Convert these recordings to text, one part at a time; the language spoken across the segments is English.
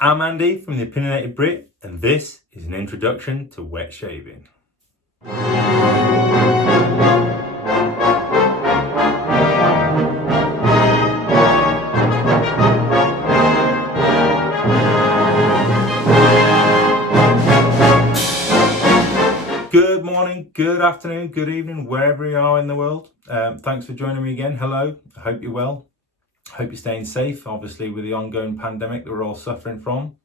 I'm Andy from the Opinionated Brit, and this is an introduction to wet shaving. Good morning, good afternoon, good evening, wherever you are in the world. Thanks for joining me again. Hello, I hope you're well. I hope you're staying safe, obviously, with the ongoing pandemic that we're all suffering from.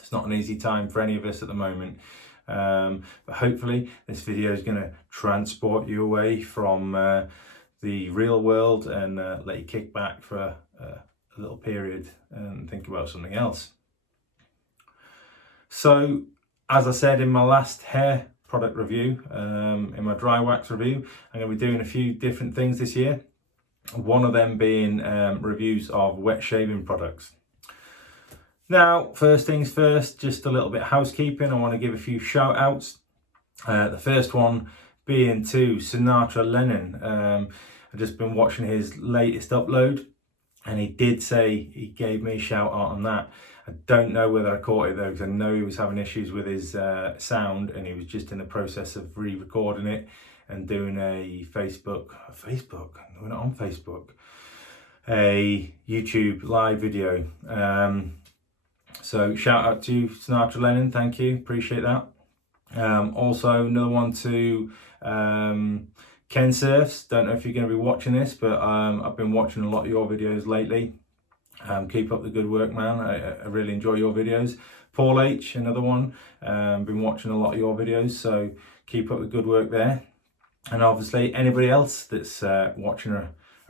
It's not an easy time for any of us at the moment. But hopefully this video is going to transport you away from the real world and let you kick back for a little period and think about something else. So, as I said in my last hair product review, in my dry wax review, I'm going to be doing a few different things this year. One of them being reviews of wet shaving products. Now, first things first, just a little bit of housekeeping. I want to give a few shout outs. The first one being to Sinatra Lennon. I've just been watching his latest upload, and he did say he gave me a shout out on that. I don't know whether I caught it though, because I know he was having issues with his sound, and he was just in the process of re-recording it and doing a we're not on Facebook, a YouTube live video. So shout out to Sinatra Lennon, thank you, appreciate that. Also another one to Ken Surfs. Don't know if you're going to be watching this, but I've been watching a lot of your videos lately. Keep up the good work, man. I really enjoy your videos. Paul H, another one. Been watching a lot of your videos, so keep up the good work there. And obviously anybody else that's watching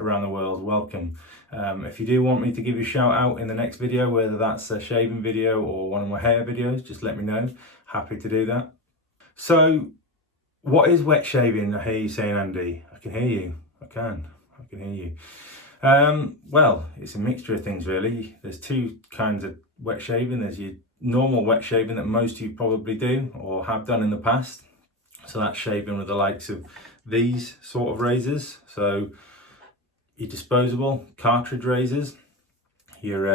around the world, welcome. If you do want me to give you a shout out in the next video, whether that's a shaving video or one of my hair videos, just let me know. Happy to do that. So what is wet shaving? I hear you saying, Andy. I can hear you. I can hear you. Well, it's a mixture of things really. There's two kinds of wet shaving. There's your normal wet shaving that most of you probably do or have done in the past. So that's shaving with the likes of these sort of razors. So your disposable cartridge razors, your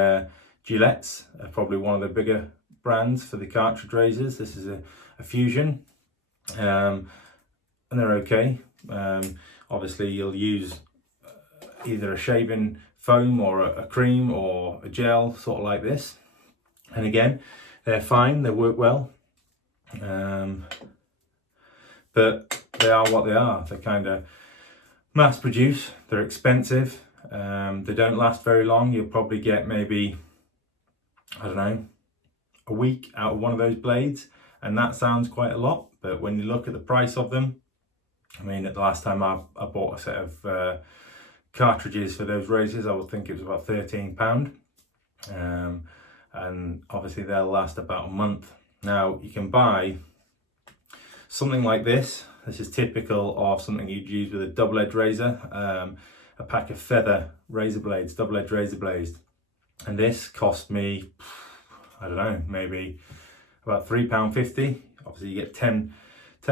Gillettes are probably one of the bigger brands for the cartridge razors. This is a Fusion, and they're okay. Obviously you'll use either a shaving foam or a cream or a gel, sort of like this. And again, they're fine, they work well. But they are what they are. They're kind of mass produced, they're expensive, they don't last very long. You'll probably get maybe, I don't know, a week out of one of those blades, and that sounds quite a lot, but when you look at the price of them, I mean, at the last time I bought a set of cartridges for those razors, I would think it was about £13, and obviously they'll last about a month. Now you can buy something like this. This is typical of something you'd use with a double-edged razor, a pack of feather razor blades, double-edged razor blades. And this cost me, I don't know, maybe about £3.50. Obviously you get 10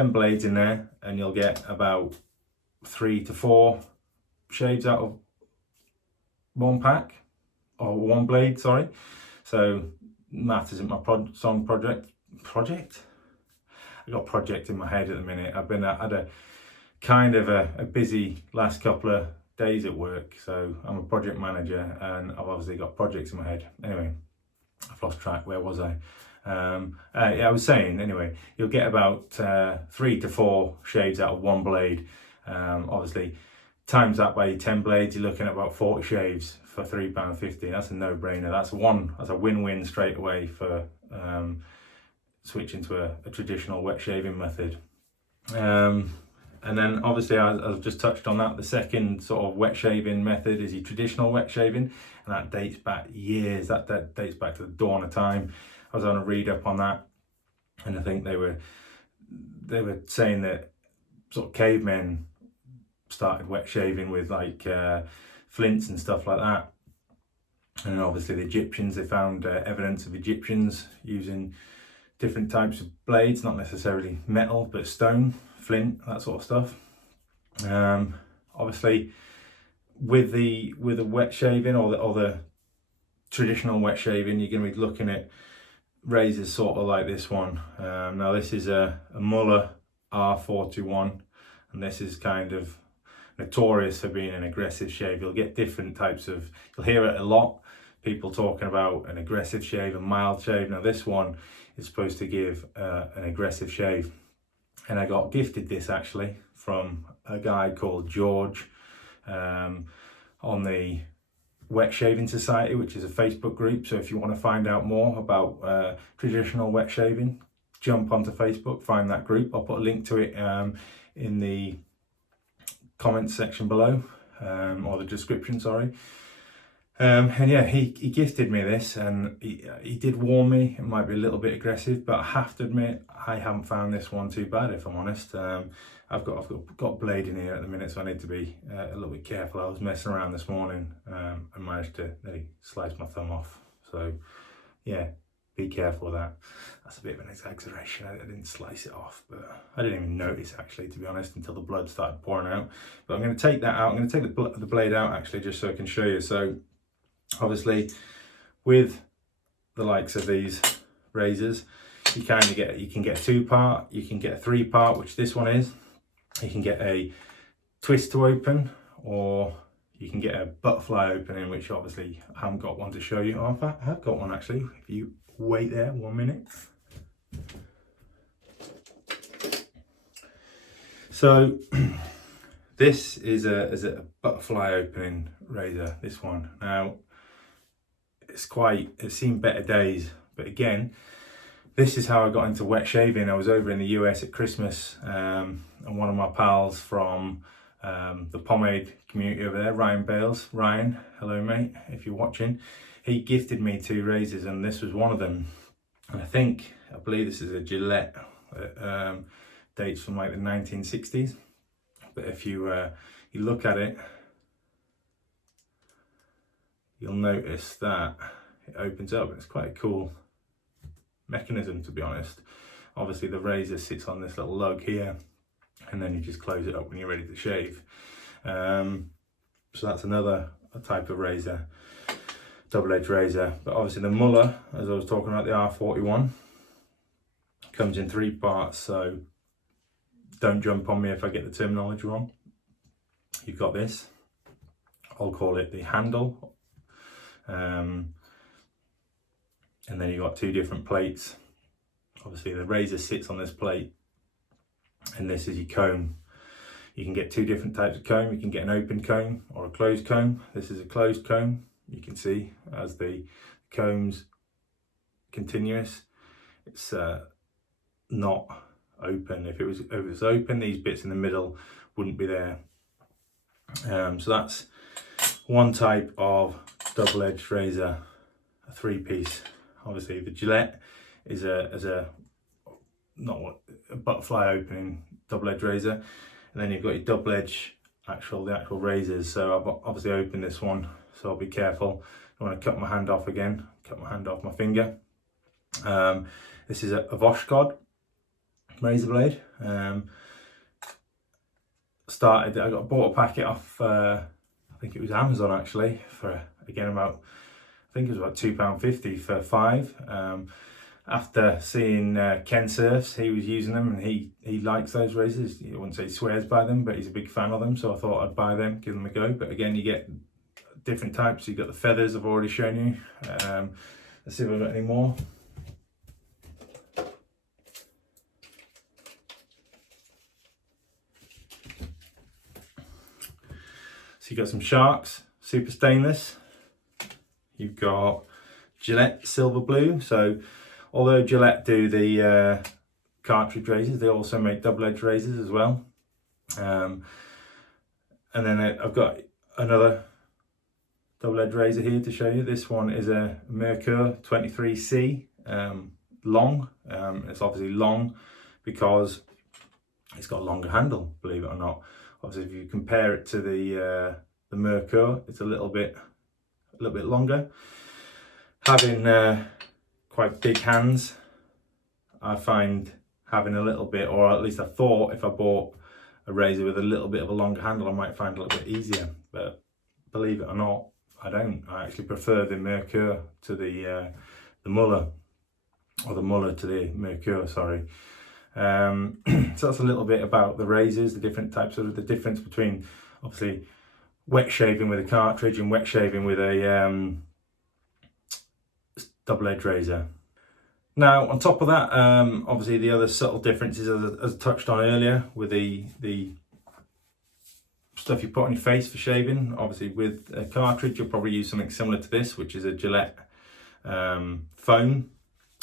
blades in there, and you'll get about 3 to 4 shaves out of one pack, or one blade, sorry. So math isn't my project? I got project in my head at the minute. I've had a kind of a busy last couple of days at work, so I'm a project manager and I've obviously got projects in my head. Anyway, I've lost track. Where was I? Yeah, I was saying, anyway, you'll get about 3 to 4 shaves out of one blade. Obviously, times that by 10 blades, you're looking at about 40 shaves for £3.50. That's a no-brainer. That's a win-win straight away for switching to a traditional wet shaving method. And then obviously I've just touched on that. The second sort of wet shaving method is your traditional wet shaving, and that dates back years. That dates back to the dawn of time. I was on a read up on that, and I think they were saying that sort of cavemen started wet shaving with like flints and stuff like that. And then obviously the Egyptians, they found evidence of Egyptians using different types of blades, not necessarily metal, but stone, flint, that sort of stuff. Obviously with the wet shaving or the traditional wet shaving, you're going to be looking at razors sort of like this one. Now this is a Muller R41, and this is kind of notorious for being an aggressive shave. You'll get different types of, you'll hear it a lot, people talking about an aggressive shave, a mild shave. Now this one is supposed to give an aggressive shave, and I got gifted this actually from a guy called George on the Wet Shaving Society, which is a Facebook group. So if you want to find out more about traditional wet shaving, jump onto Facebook, find that group. I'll put a link to it in the comments section below, or the description, sorry. And yeah, he gifted me this, and he did warn me it might be a little bit aggressive, but I have to admit I haven't found this one too bad, if I'm honest. I've got blade in here at the minute, so I need to be a little bit careful. I was messing around this morning and managed to nearly slice my thumb off. So yeah, be careful with that. That's a bit of an exaggeration. I didn't slice it off, but I didn't even notice actually, to be honest, until the blood started pouring out. But I'm going to take that out. I'm going to take the blade out actually, just so I can show you. So obviously with the likes of these razors, you kind of get, you can get a 2-part, you can get a 3-part, which this one is. You can get a twist to open, or you can get a butterfly opening, which obviously I haven't got one to show you. Oh, in fact, I have got one actually. If you wait there 1 minute. So this is a butterfly opening razor, this one. Now it's seen better days, but again, this is how I got into wet shaving. I was over in the US at Christmas, and one of my pals from the pomade community over there, Ryan Bales. Ryan, hello mate, if you're watching. He gifted me 2 razors, and this was one of them. And I believe this is a Gillette, dates from like the 1960s. But if you look at it, you'll notice that it opens up. It's quite a cool mechanism, to be honest. Obviously the razor sits on this little lug here, and then you just close it up when you're ready to shave. So that's another type of razor, double-edged razor. But obviously the Muller, as I was talking about, the R41, comes in 3 parts, so don't jump on me if I get the terminology wrong. You've got this, I'll call it the handle, and then you've got 2 different plates. Obviously the razor sits on this plate, and this is your comb. You can get 2 different types of comb. You can get an open comb or a closed comb. This is a closed comb. You can see as the comb's continuous, it's not open. If it was open, these bits in the middle wouldn't be there. So that's one type of double-edged razor, a 3-piece. Obviously the Gillette is a butterfly opening double-edged razor, and then you've got your double-edged the actual razors. So I've obviously opened this one, so I'll be careful. I want to cut my hand off again, cut my hand off my finger. This is a Voskhod razor blade. I bought a packet off I think it was Amazon actually, for again about, I think it was about £2.50 for 5. After seeing Ken Surfs, he was using them, and he likes those razors. I wouldn't say he swears by them, but he's a big fan of them, so I thought I'd buy them, give them a go. But again, you get different types. You've got the feathers I've already shown you. Let's see if I've got any more. So you've got some Sharks, super stainless. You've got Gillette Silver Blue. So although Gillette do the cartridge razors, they also make double-edged razors as well. And then I've got another double-edged razor here to show you. This one is a Merkur 23C long. It's obviously long because it's got a longer handle, believe it or not. Obviously, if you compare it to the Merkur, it's a little bit longer. Having quite big hands, I find having a little bit, or at least I thought if I bought a razor with a little bit of a longer handle, I might find it a little bit easier. But believe it or not, I don't. I actually prefer the Merkur to the Muller, or the Muller to the Merkur, sorry. So that's a little bit about the razors, the different types of, the difference between obviously wet shaving with a cartridge and wet shaving with a double edge razor. Now on top of that, obviously the other subtle differences, as I touched on earlier, with the stuff you put on your face for shaving. Obviously with a cartridge you'll probably use something similar to this, which is a Gillette Phone.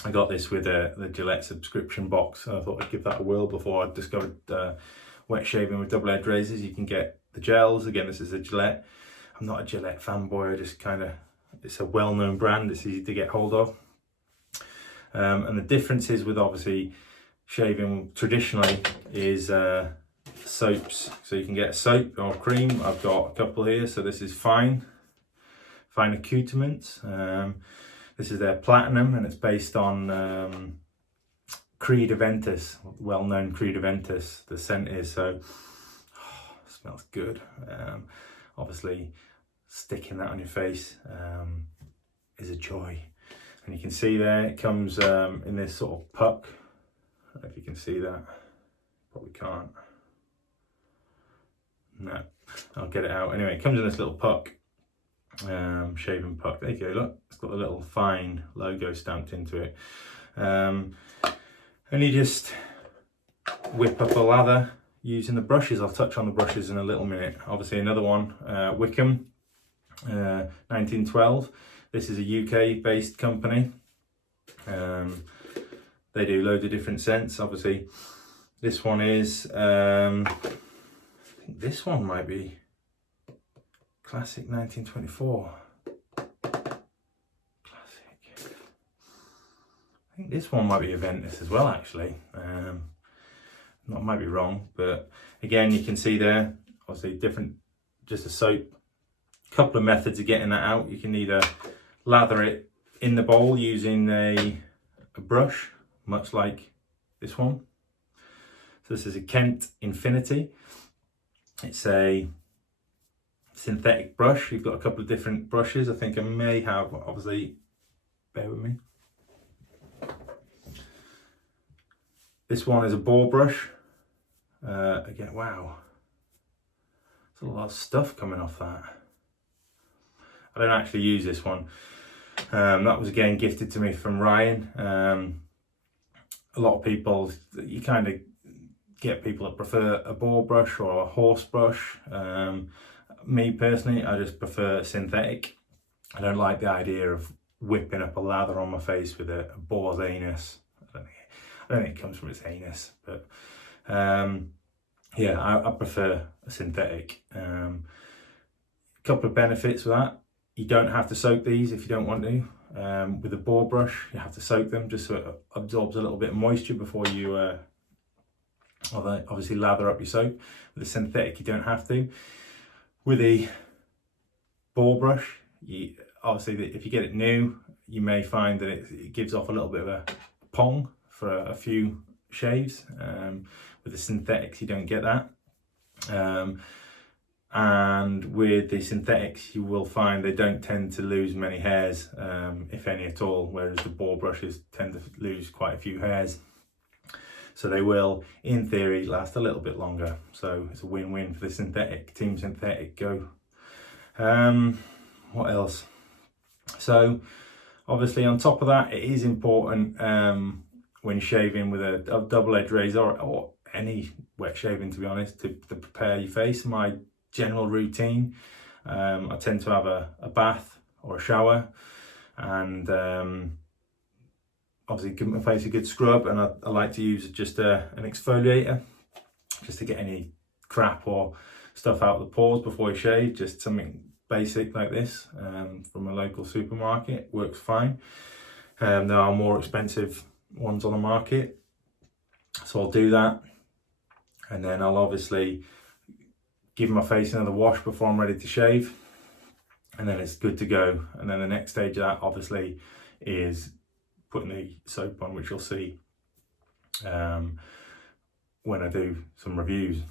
I got this with the Gillette subscription box, so I thought I'd give that a whirl before I discovered wet shaving with double edge razors. You can get the gels. Again, this is a Gillette. I'm not a Gillette fanboy, I just kind of, it's a well-known brand, it's easy to get hold of. And the differences with obviously shaving traditionally is soaps. So you can get a soap or cream. I've got a couple here. So this is Fine Accoutrements. This is their Platinum, and it's based on Creed Aventus, well-known Creed Aventus. The scent is so, it smells good. Obviously sticking that on your face is a joy. And you can see there, it comes in this sort of puck. I don't know if you can see that. Probably can't. No, I'll get it out. Anyway, it comes in this little puck, shaving puck. There you go, look. It's got the little Fine logo stamped into it. And you just whip up a lather using the brushes. I'll touch on the brushes in a little minute. Obviously another one, Wickham, 1912. This is a UK based company. They do loads of different scents. Obviously this one is, I think this one might be Classic 1924. Classic. I think this one might be Aventus as well, actually. I might be wrong, but again, you can see there, obviously different, just a soap. Couple of methods of getting that out. You can either lather it in the bowl using a brush, much like this one. So this is a Kent Infinity. It's a synthetic brush. You've got a couple of different brushes. I think I may have, obviously, bear with me. This one is a bore brush. Again, wow. There's a lot of stuff coming off that. I don't actually use this one. That was again gifted to me from Ryan. A lot of people, you kind of get people that prefer a bore brush or a horse brush. Me personally, I just prefer synthetic. I don't like the idea of whipping up a lather on my face with a boar's anus. I don't think it comes from its anus, but yeah, I prefer a synthetic. A couple of benefits with that. You don't have to soak these if you don't want to. With a bore brush, you have to soak them just so it absorbs a little bit of moisture before you obviously lather up your soap. With a synthetic, you don't have to. With a bore brush, obviously if you get it new, you may find that it gives off a little bit of a pong for a few shaves. With the synthetics, you don't get that. And with the synthetics, you will find they don't tend to lose many hairs, if any at all, whereas the bore brushes tend to lose quite a few hairs. So they will, in theory, last a little bit longer. So it's a win-win for the synthetic. Team Synthetic, go. What else? So obviously on top of that, it is important when shaving with a double-edged razor or any wet shaving, to be honest, to prepare your face. My general routine, I tend to have a bath or a shower, and obviously give my face a good scrub, and I like to use just an exfoliator just to get any crap or stuff out of the pores before you shave. Just something basic like this from a local supermarket works fine. There are more expensive ones on the market, so I'll do that, and then I'll obviously give my face another wash before I'm ready to shave, and then it's good to go. And then the next stage of that obviously is putting the soap on, which you'll see when I do some reviews.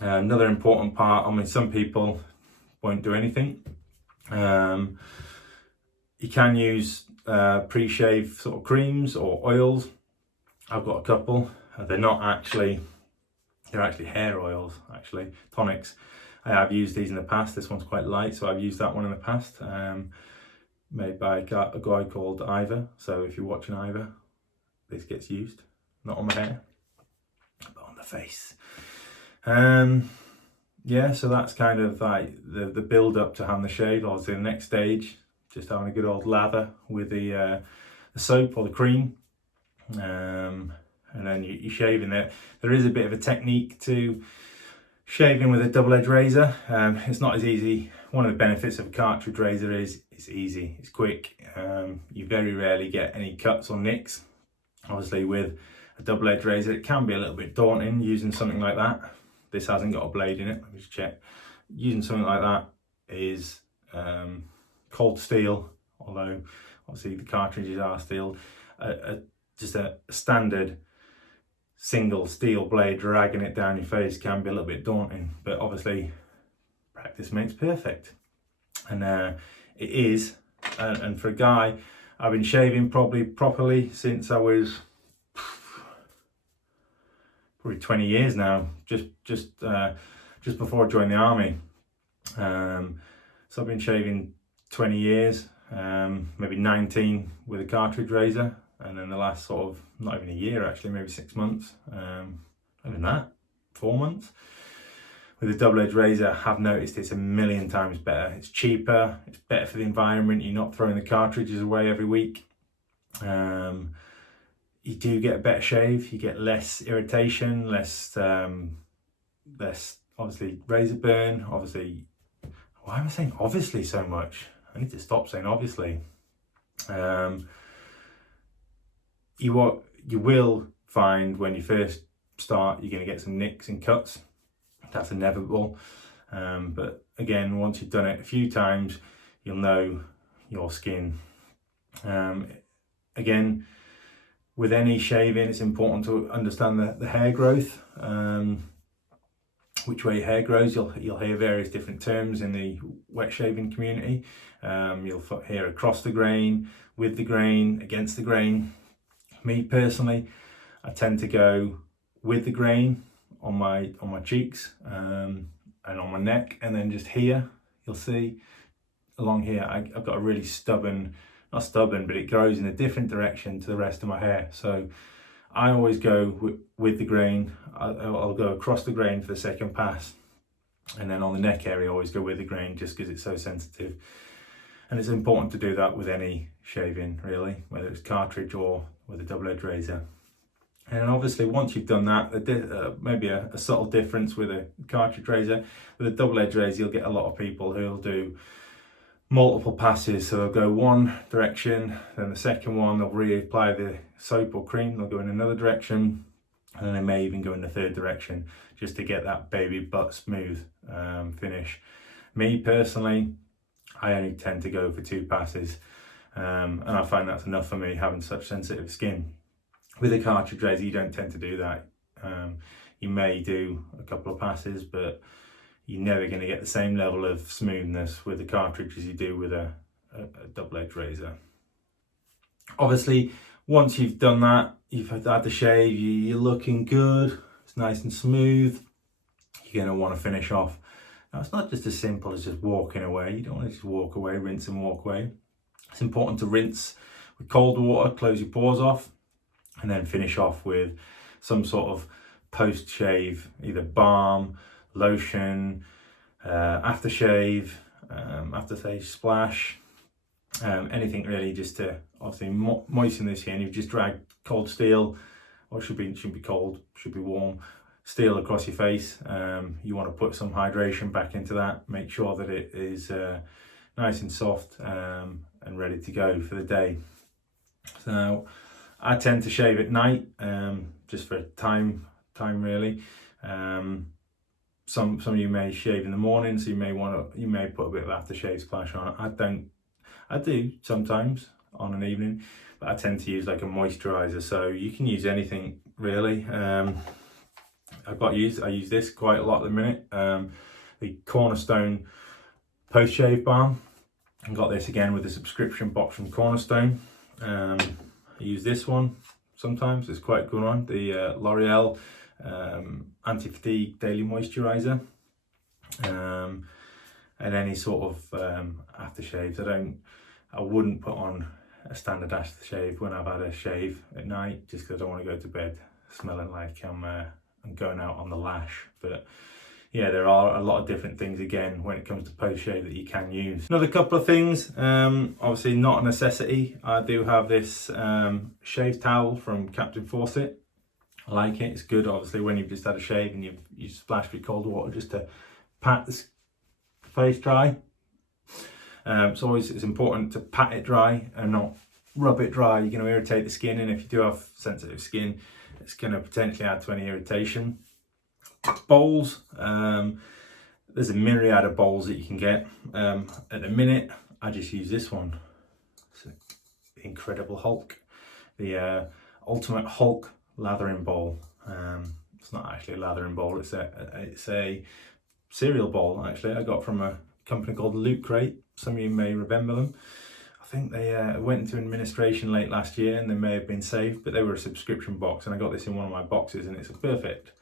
Another important part, I mean, some people won't do anything. You can use pre-shave sort of creams or oils. I've got a couple. They're actually hair oils, actually tonics. I have used these in the past. This one's quite light, so I've used that one in the past. Made by a guy called Ivor. So if you're watching Ivor, this gets used, not on my hair, but on the face. Yeah, so that's kind of like the build up to having the shave. Obviously the next stage, just having a good old lather with the soap or the cream. And then you're shaving it. There is a bit of a technique to shaving with a double-edged razor. It's not as easy. One of the benefits of a cartridge razor is it's easy, it's quick. You very rarely get any cuts or nicks. Obviously with a double-edged razor, it can be a little bit daunting using something like that. This hasn't got a blade in it, let me just check. Using something like that is cold steel, although obviously the cartridges are steel. Just a standard single steel blade dragging it down your face can be a little bit daunting, but obviously practice makes perfect. And it is, and for a guy, I've been shaving probably properly since I was probably 20 years now, just before I joined the army. So I've been shaving 20 years, maybe 19 with a cartridge razor, and then the last sort of, not even a year actually, maybe 6 months, not even that, 4 months. With a double-edged razor, I have noticed it's a million times better. It's cheaper, it's better for the environment, you're not throwing the cartridges away every week. You do get a better shave, you get less irritation, less obviously razor burn. Obviously, why am I saying obviously so much? I need to stop saying obviously. You will find when you first start, you're going to get some nicks and cuts. That's inevitable. But again, once you've done it a few times, you'll know your skin. Again, with any shaving, it's important to understand the hair growth, which way your hair grows. You'll hear various different terms in the wet shaving community. You'll hear across the grain, with the grain, against the grain. Me personally, I tend to go with the grain on my cheeks and on my neck, and then just here, you'll see along here, I've got a really stubborn, not stubborn, but it grows in a different direction to the rest of my hair. So I always go with the grain. I'll go across the grain for the second pass, and then on the neck area I always go with the grain, just because it's so sensitive. And it's important to do that with any shaving really, whether it's cartridge or with a double-edged razor. And obviously once you've done that, maybe a subtle difference with a cartridge razor. With a double-edged razor, you'll get a lot of people who'll do multiple passes. So they'll go one direction, then the second one they'll reapply the soap or cream, they'll go in another direction, and then they may even go in the third direction just to get that baby butt smooth finish. Me personally, I only tend to go for 2 passes, and I find that's enough for me, having such sensitive skin. With a cartridge razor, you don't tend to do that. You may do a couple of passes, but you're never going to get the same level of smoothness with a cartridge as you do with a double-edged razor. Obviously, once you've done that, you've had the shave, you're looking good, it's nice and smooth, you're going to want to finish off. Now, it's not just as simple as just walking away. You don't want to just walk away, rinse and walk away. It's important to rinse with cold water, close your pores off, and then finish off with some sort of post-shave, either balm, lotion, aftershave, aftershave splash, anything really, just to obviously moisten the skin. You've just dragged cold steel, or shouldn't be cold, should be warm, steel across your face. You want to put some hydration back into that, make sure that it is nice and soft and ready to go for the day. So I tend to shave at night, just for time really. Some of you may shave in the morning, so you may put a bit of aftershave splash on. I do sometimes on an evening, but I tend to use like a moisturizer. So you can use anything really. I use this quite a lot at the minute. The Cornerstone post shave balm. I got this again with a subscription box from Cornerstone. I use this one sometimes, it's quite a good one, the L'Oreal Anti-Fatigue Daily Moisturiser. And any sort of aftershaves. I wouldn't put on a standard aftershave when I've had a shave at night, just because I don't want to go to bed smelling like I'm going out on the lash. But yeah, there are a lot of different things again when it comes to post-shave that you can use. Another couple of things, obviously not a necessity. I do have this shave towel from Captain Fawcett. I like it. It's good, obviously, when you've just had a shave and you splash with cold water just to pat the face dry. It's important to pat it dry and not rub it dry. You're going to irritate the skin, and if you do have sensitive skin, it's going to potentially add to any irritation. Bowls, there's a myriad of bowls that you can get. At the minute, I just use this one. It's an Incredible Hulk, the Ultimate Hulk lathering bowl. It's not actually a lathering bowl, it's a cereal bowl actually. I got from a company called Loot Crate. Some of you may remember them. I think they went into administration late last year and they may have been saved, but they were a subscription box, and I got this in one of my boxes, and it's a perfect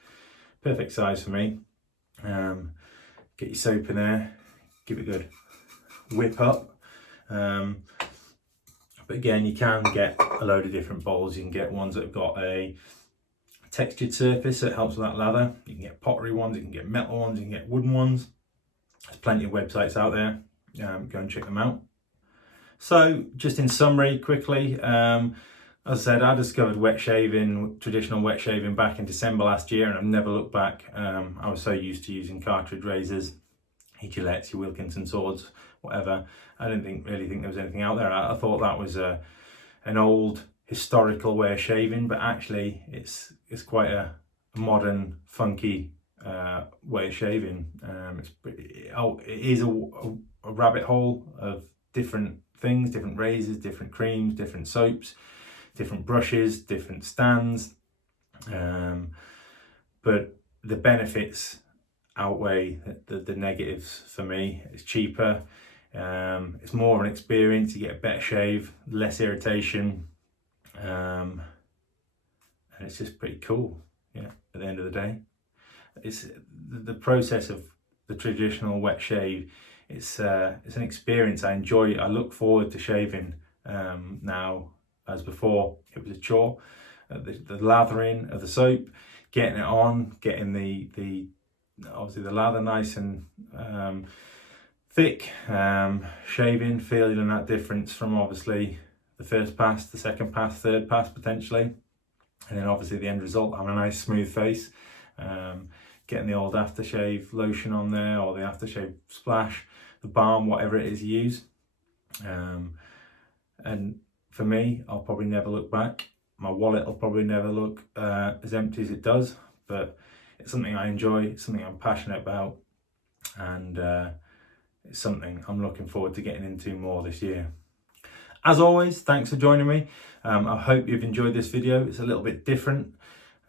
size for me. Get your soap in there, give it a good whip up. But again, you can get a load of different bowls. You can get ones that have got a textured surface that helps with that lather. You can get pottery ones, you can get metal ones, you can get wooden ones. There's plenty of websites out there. Go and check them out. So just in summary quickly, as I said, I discovered traditional wet shaving back in December last year, and I've never looked back. I was so used to using cartridge razors, your Gillettes, your Wilkinson swords, whatever. I didn't really think there was anything out there. I thought that was an old historical way of shaving, but actually it's quite a modern, funky way of shaving. It is a rabbit hole of different things, different razors, different creams, different soaps, different brushes, different stands, but the benefits outweigh the negatives for me. It's cheaper, it's more of an experience, you get a better shave, less irritation, and it's just pretty cool. Yeah, at the end of the day, it's the process of the traditional wet shave. It's an experience I enjoy. I look forward to shaving now, as before it was a chore. The lathering of the soap, getting it on, getting the obviously the lather nice and thick, shaving, feeling that difference from obviously the first pass, the second pass, third pass potentially, and then obviously the end result, having a nice smooth face. Getting the old aftershave lotion on there, or the aftershave splash, the balm, whatever it is you use. And for me, I'll probably never look back. My wallet will probably never look as empty as it does, but it's something I enjoy, it's something I'm passionate about, and it's something I'm looking forward to getting into more this year. As always, thanks for joining me. I hope you've enjoyed this video. It's a little bit different.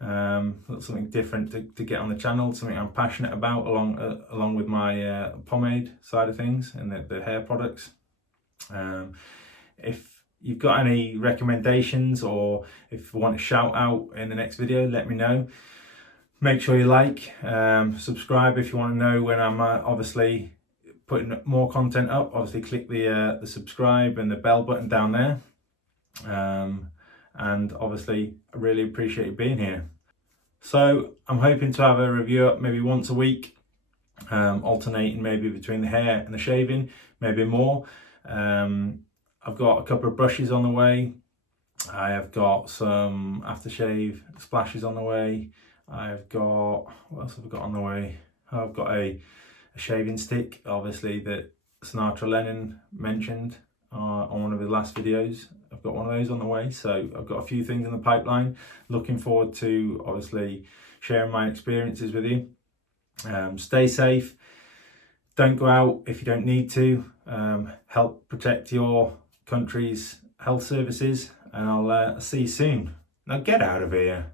Something different to get on the channel, something I'm passionate about, along with my pomade side of things and the hair products. If you've got any recommendations, or if you want a shout out in the next video, let me know. Make sure you like, subscribe if you want to know when I'm obviously putting more content up. Obviously click the subscribe and the bell button down there. And obviously I really appreciate you being here. So I'm hoping to have a review up maybe once a week, alternating maybe between the hair and the shaving, maybe more. I've got a couple of brushes on the way. I have got some aftershave splashes on the way. I've got, what else have I got on the way? I've got a shaving stick, obviously, that Sinatra Lennon mentioned on one of his last videos. I've got one of those on the way, so I've got a few things in the pipeline. Looking forward to obviously sharing my experiences with you. Stay safe, don't go out if you don't need to. Help protect your country's health services, and I'll see you soon. Now get out of here.